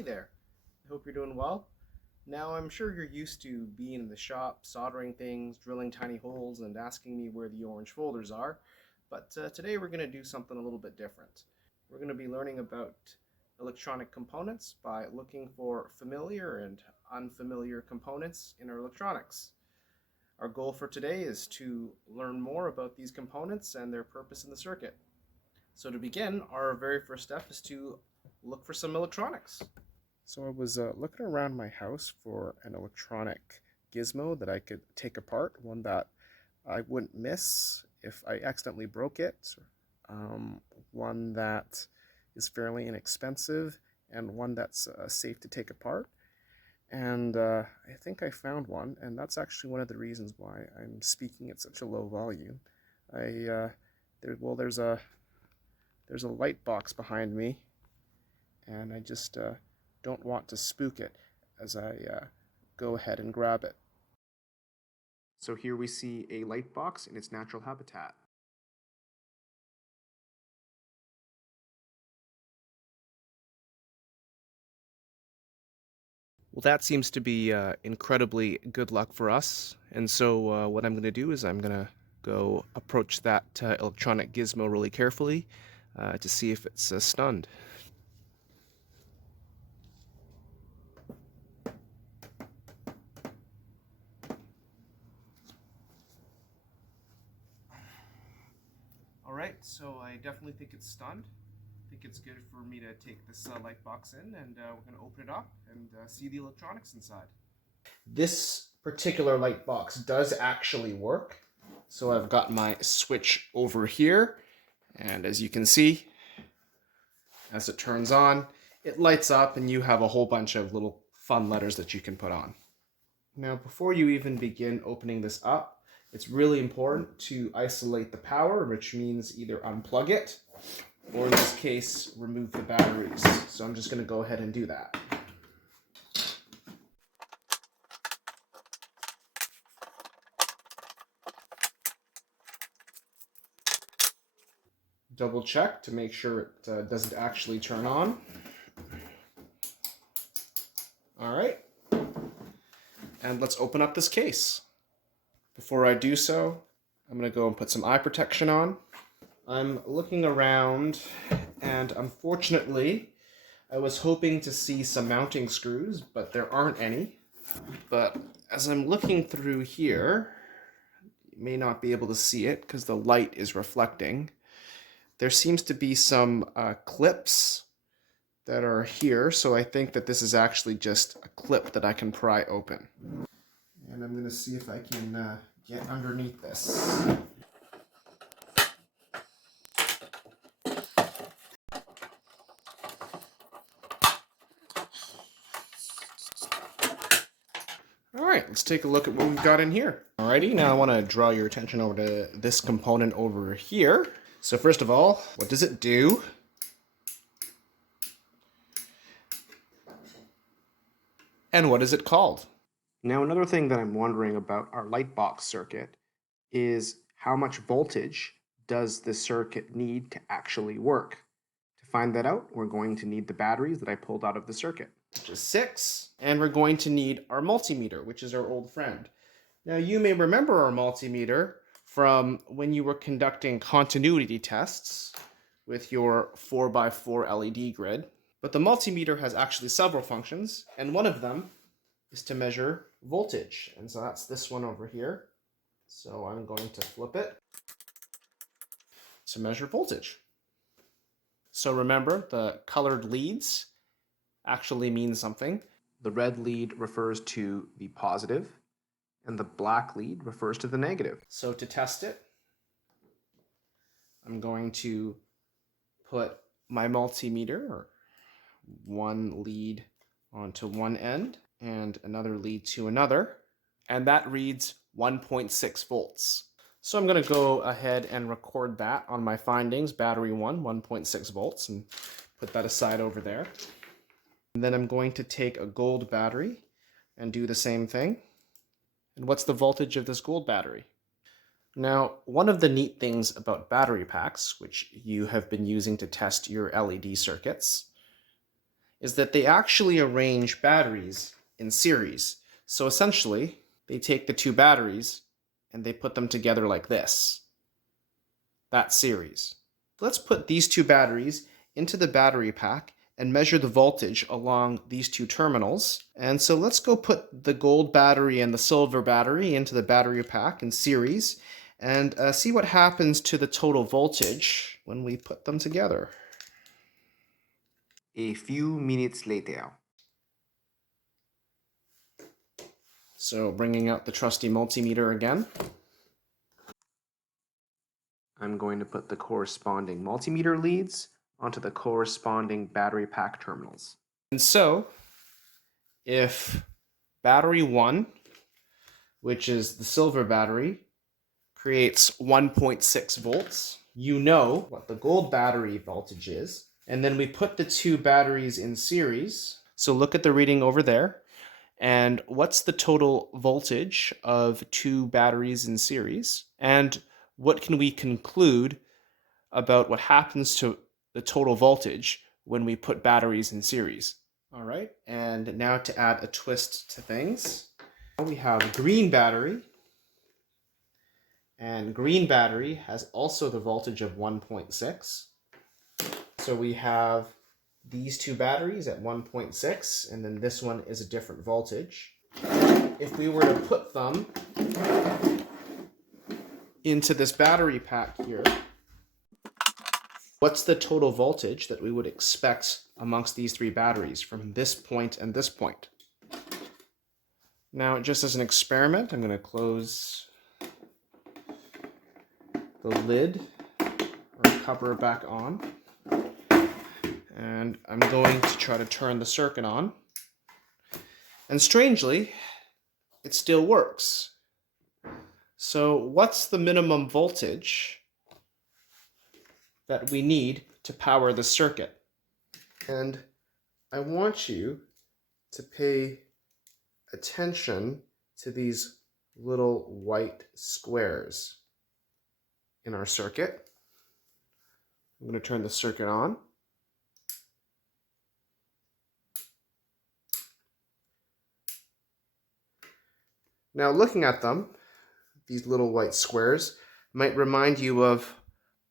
Hey there, I hope you're doing well. Now, I'm sure you're used to being in the shop, soldering things, drilling tiny holes, and asking me where the orange folders are, but today we're going to do something a little bit different. We're going to be learning about electronic components by looking for familiar and unfamiliar components in our electronics. Our goal for today is to learn more about these components and their purpose in the circuit. So to begin, our very first step is to look for some electronics. So I was looking around my house for an electronic gizmo that I could take apart, one that I wouldn't miss if I accidentally broke it, one that is fairly inexpensive, and one that's safe to take apart. And I think I found one, and that's actually one of the reasons why I'm speaking at such a low volume. There's a light box behind me, and I just don't want to spook it as I go ahead and grab it. So here we see a light box in its natural habitat. Well, that seems to be incredibly good luck for us, and so what I'm going to do is I'm going to go approach that electronic gizmo really carefully to see if it's stunned. Alright, so I definitely think it's stunned. I think it's good for me to take this light box in, and we're going to open it up and see the electronics inside. This particular light box does actually work. So I've got my switch over here, and as you can see, as it turns on, it lights up and you have a whole bunch of little fun letters that you can put on. Now, before you even begin opening this up, it's really important to isolate the power, which means either unplug it, or in this case, remove the batteries. So I'm just going to go ahead and do that. Double check to make sure it doesn't actually turn on. All right. And let's open up this case. Before I do so, I'm going to go and put some eye protection on. I'm looking around, and unfortunately, I was hoping to see some mounting screws, but there aren't any. But as I'm looking through here, you may not be able to see it because the light is reflecting. There seems to be some clips that are here, so I think that this is actually just a clip that I can pry open. And I'm going to see if I can get underneath this. Alright, let's take a look at what we've got in here. Alrighty, now I want to draw your attention over to this component over here. So first of all, what does it do? And what is it called? Now, another thing that I'm wondering about our Lightbox circuit is how much voltage does the circuit need to actually work? To find that out, we're going to need the batteries that I pulled out of the circuit, which is 6, and we're going to need our multimeter, which is our old friend. Now, you may remember our multimeter from when you were conducting continuity tests with your 4x4 LED grid. But the multimeter has actually several functions, and one of them is to measure voltage. And so that's this one over here. So I'm going to flip it to measure voltage. So remember, the colored leads actually mean something. The red lead refers to the positive, and the black lead refers to the negative. So to test it, I'm going to put my multimeter, or one lead, onto one end and another lead to another, and that reads 1.6 volts. So I'm going to go ahead and record that on my findings, battery 1, 1.6 volts, and put that aside over there. And then I'm going to take a gold battery and do the same thing. And what's the voltage of this gold battery? Now, one of the neat things about battery packs, which you have been using to test your LED circuits, is that they actually arrange batteries in series. So essentially, they take the two batteries and they put them together like this. That's series. Let's put these two batteries into the battery pack and measure the voltage along these two terminals. And so let's go put the gold battery and the silver battery into the battery pack in series and see what happens to the total voltage when we put them together. A few minutes later. So bringing out the trusty multimeter again. I'm going to put the corresponding multimeter leads onto the corresponding battery pack terminals. And so, if battery 1, which is the silver battery, creates 1.6 volts, you know what the gold battery voltage is. And then we put the two batteries in series. So look at the reading over there. And what's the total voltage of two batteries in series? And what can we conclude about what happens to the total voltage when we put batteries in series? All right, and now to add a twist to things, we have green battery, and green battery has also the voltage of 1.6. So we have these two batteries at 1.6, and then this one is a different voltage. If we were to put them into this battery pack here, what's the total voltage that we would expect amongst these three batteries from this point and this point? Now, just as an experiment, I'm going to close the lid or cover back on. And I'm going to try to turn the circuit on. And strangely, it still works. So what's the minimum voltage that we need to power the circuit? And I want you to pay attention to these little white squares in our circuit. I'm going to turn the circuit on. Now looking at them, these little white squares might remind you of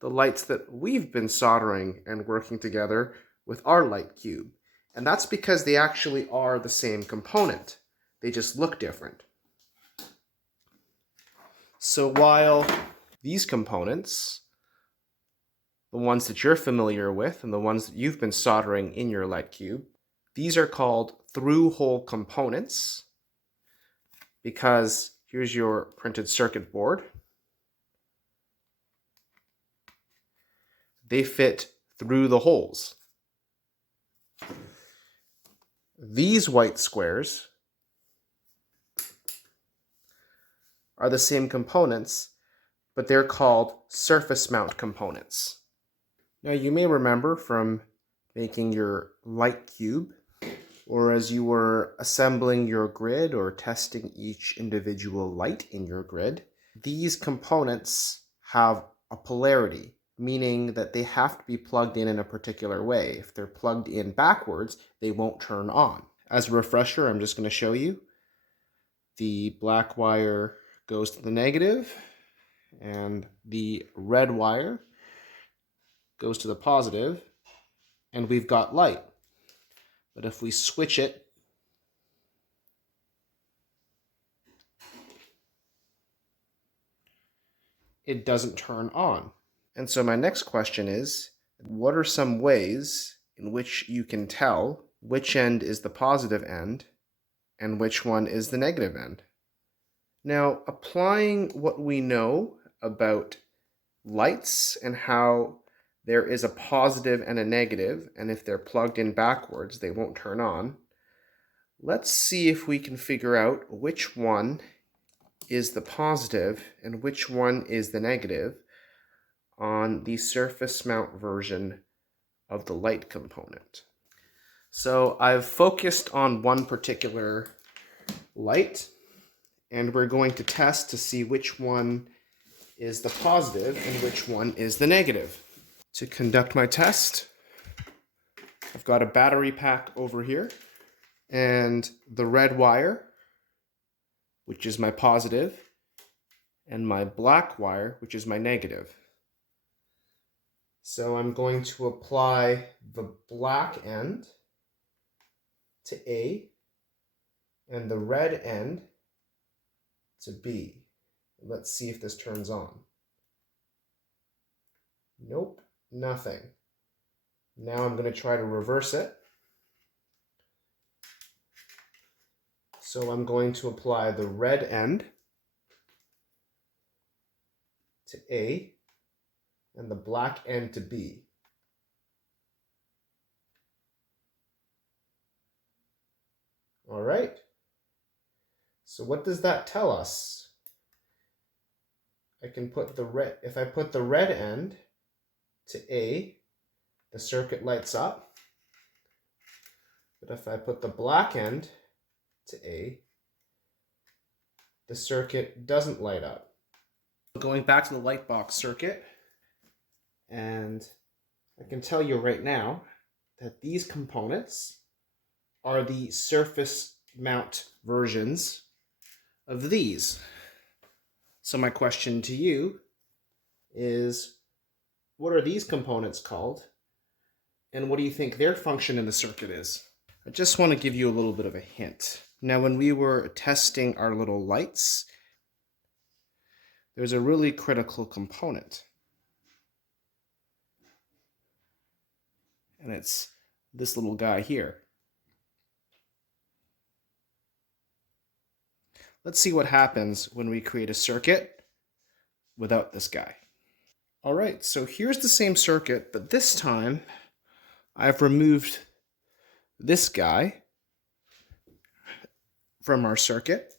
the lights that we've been soldering and working together with our light cube. And that's because they actually are the same component. They just look different. So while these components, the ones that you're familiar with and the ones that you've been soldering in your light cube, these are called through-hole components, because here's your printed circuit board. They fit through the holes. These white squares are the same components, but they're called surface mount components. Now you may remember from making your light cube, or as you were assembling your grid or testing each individual light in your grid, these components have a polarity, meaning that they have to be plugged in a particular way. If they're plugged in backwards, they won't turn on. As a refresher, I'm just going to show you. The black wire goes to the negative, and the red wire goes to the positive, and we've got light. But if we switch it, it doesn't turn on. And so my next question is, what are some ways in which you can tell which end is the positive end and which one is the negative end? Now, applying what we know about lights and how there is a positive and a negative, and if they're plugged in backwards, they won't turn on. Let's see if we can figure out which one is the positive and which one is the negative on the surface mount version of the light component. So I've focused on one particular light, and we're going to test to see which one is the positive and which one is the negative. To conduct my test, I've got a battery pack over here, and the red wire, which is my positive, and my black wire, which is my negative. So I'm going to apply the black end to A and the red end to B. Let's see if this turns on. Nope, nothing. Now I'm going to try to reverse it. So I'm going to apply the red end to A and the black end to B. All right. So what does that tell us? I can put the red, if I put the red end to A, the circuit lights up. But if I put the black end to A, the circuit doesn't light up. Going back to the Lightbox circuit, and I can tell you right now that these components are the surface mount versions of these. So my question to you is, what are these components called? And what do you think their function in the circuit is? I just want to give you a little bit of a hint. Now, when we were testing our little lights, there's a really critical component. And it's this little guy here. Let's see what happens when we create a circuit without this guy. All right, so here's the same circuit, but this time I've removed this guy from our circuit,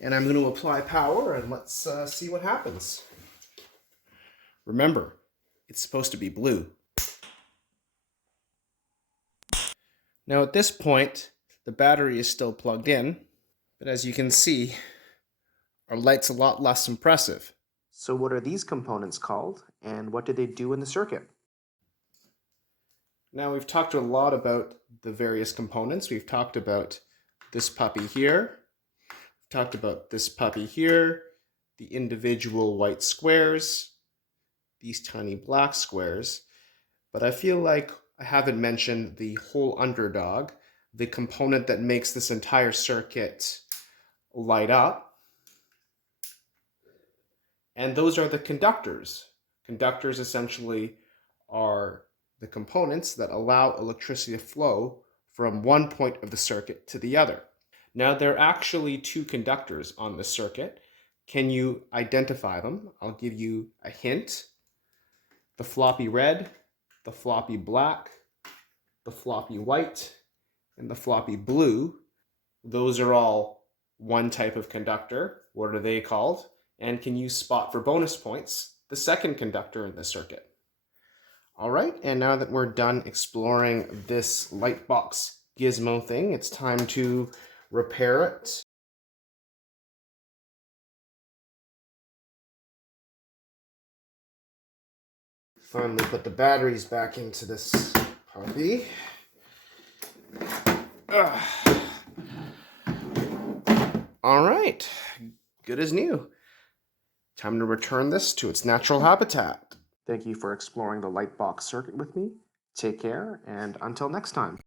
and I'm going to apply power, and let's see what happens. Remember, it's supposed to be blue. Now at this point, the battery is still plugged in, but as you can see, our light's a lot less impressive. So what are these components called, and what do they do in the circuit? Now we've talked a lot about the various components. We've talked about this puppy here. We've talked about this puppy here, the individual white squares, these tiny black squares. But I feel like I haven't mentioned the whole underdog, the component that makes this entire circuit light up. And those are the conductors. Conductors essentially are the components that allow electricity to flow from one point of the circuit to the other. Now, there are actually two conductors on the circuit. Can you identify them? I'll give you a hint. The floppy red, the floppy black, the floppy white, and the floppy blue. Those are all one type of conductor. What are they called? And can you spot for bonus points the second conductor in the circuit? All right, and now that we're done exploring this Lightbox gizmo thing, it's time to repair it. Finally put the batteries back into this puppy. All right, good as new. Time to return this to its natural habitat. Thank you for exploring the Lightbox circuit with me. Take care, and until next time.